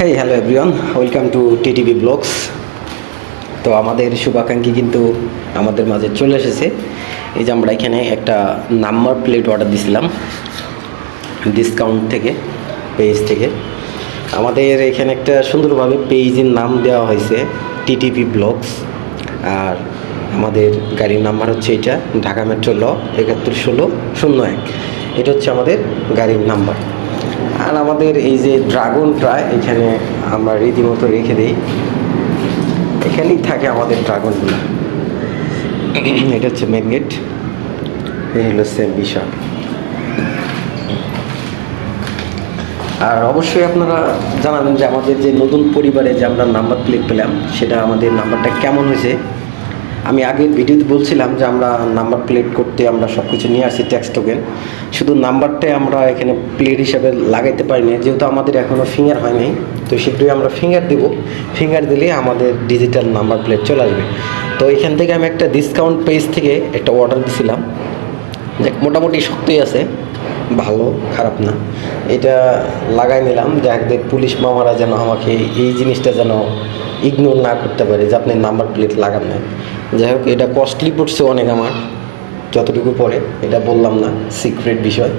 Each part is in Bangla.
Hey hello everyone welcome to TTV blogs তো আমাদের শুভাকাঙ্ক্ষী কিন্তু আমাদের মাঝে চলে এসেছে। এই যে আমরা এখানে একটা নাম্বার প্লেট অর্ডার দিছিলাম। ডিসকাউন্ট থেকে পেজ থেকে। আমাদের এখানে একটা সুন্দরভাবে পেজের নাম দেওয়া হয়েছে টিটিভি ব্লগস আর আমাদের গাড়ির নাম্বার হচ্ছে এটা, ঢাকা মেট্রো ল একাত্তর ষোলো, শূন্য এক। এটা হচ্ছে আমাদের গাড়ির নাম্বার আর আমাদের এই যে ড্রাগনটা এখানে আমরা রীতিমতো রেখে দিই। এখানেই থাকে আমাদের ড্রাগনগুলো। এটা হচ্ছে ম্যাগনেট। এই হলো সেম বিষয় আর অবশ্যই আপনারা জানাবেন যে আমাদের যে নতুন পরিবারে যে আমরা নাম্বার প্লেট পেলাম সেটা আমাদের নাম্বারটা কেমন হয়েছে? আমি আগের ভিডিওতে বলছিলাম যে আমরা নাম্বার প্লেট করতে আমরা সব কিছু নিয়ে আসি ট্যাক্স টোকেন শুধু নাম্বারটাই আমরা এখানে প্লেট হিসাবে লাগাইতে পারি পারিনি, যেহেতু আমাদের এখনও ফিঙ্গার হয়নি, তো শীঘ্রই আমরা ফিঙ্গার দেব। ফিঙ্গার দিলে আমাদের ডিজিটাল নাম্বার প্লেট চলে আসবে। তো এখান থেকে আমি একটা ডিসকাউন্ট পেজ থেকে একটা অর্ডার দিছিলাম। যে মোটামুটি শক্তই আছে, ভালো, খারাপ না। এটা লাগাই নিলাম। যে একদের পুলিশ মামারা যেন আমাকে এই জিনিসটা যেন ইগনোর না করতে পারে যে আপনি নাম্বার প্লেট লাগান না যাই হোক, এটা কস্টলি পড়ছে অনেক আমার, যতটুকু পড়ে, এটা বললাম না সিক্রেট বিষয়।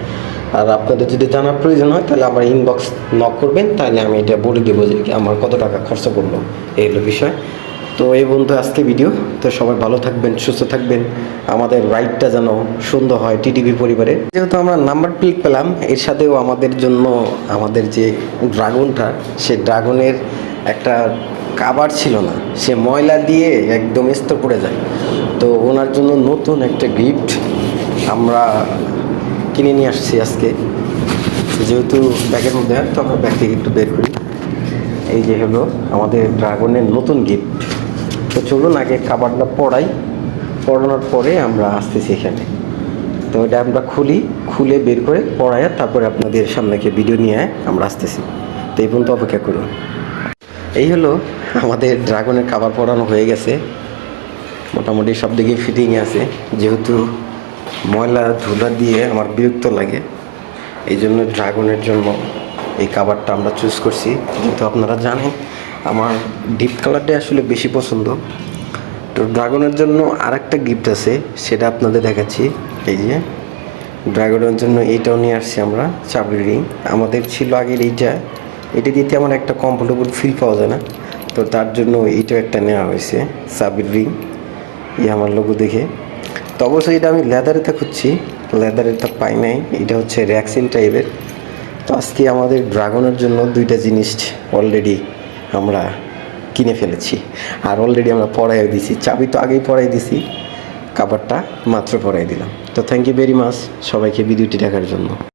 আর আপনাদের যদি জানার প্রয়োজন হয়, তাহলে আমার ইনবক্স নক করবেন, তাহলে আমি এটা বলে দেবো যে আমার কত টাকা খরচ করল, এই হলো বিষয়। তো এই বন্ধু, আজকে ভিডিও তো সবাই ভালো থাকবেন, সুস্থ থাকবেন। আমাদের রাইডটা যেন সুন্দর হয় টিটিভি পরিবারে। যেহেতু আমরা নাম্বার প্লেট পেলাম, এর সাথেও আমাদের জন্য আমাদের যে ড্রাগনটা সে ড্রাগনের একটা কাবার ছিল না। সে ময়লা দিয়ে একদম স্তর পড়ে যায়। তো ওনার জন্য নতুন একটা গিফট আমরা কিনে নিয়ে আসছি আজকে। যেহেতু ব্যাগের মধ্যে তো আমরা ব্যাগ থেকে একটু বের করি। এই যে হলো আমাদের ড্রাগনের নতুন গিফট তো চলুন আগে খাবারটা পড়াই। পড়ানোর পরে আমরা আসতেছি এখানে। তো এটা আমরা খুলি, খুলে বের করে পড়াই তারপরে আপনাদের সামনেকে ভিডিও নিয়ে আমরা আসতেছি। তো এই পর্যন্ত অপেক্ষা করুন। এই হলো আমাদের ড্রাগনের খাবার পড়ানো হয়ে গেছে। মোটামুটি সব দিকে ফিটিং আছে। যেহেতু ময়লা ধুলা দিয়ে আমার বিরক্ত লাগে এই জন্য ড্রাগনের জন্য এই খাবারটা আমরা চুজ করছি। কিন্তু আপনারা জানেন, আমার ডিপ কালারটাই আসলে বেশি পছন্দ। তো ড্রাগনের জন্য আরেকটা গিফট আছে, সেটা আপনাদের দেখাচ্ছি। এই যে, ড্রাগনের জন্য এইটাও নিয়ে আসছি আমরা চাবির রিং আমাদের ছিল আগের এইটা। এটা দিতে আমার একটা কমফোর্টেবল ফিল পাওয়া যায় না। তো তার জন্য এইটাও একটা নেওয়া হয়েছে চাবির রিং ই আমার লোগো দেখে। তো অবশ্যই এটা আমি লেদারেতে খুঁজছি লেদারেরটা পাই নাই, এটা হচ্ছে র্যাক্সিন টাইপের তো আজকে আমাদের ড্রাগনের জন্য দুইটা জিনিস অলরেডি আমরা কিনে ফেলেছি। আর অলরেডি আমরা পড়াই দিছি চাবি তো আগেই পড়াই দিছি কাবারটা মাত্র পড়াই দিলাম। তো থ্যাংক ইউ ভেরি মাচ সবাইকে ভিডিওটি দেখার জন্য।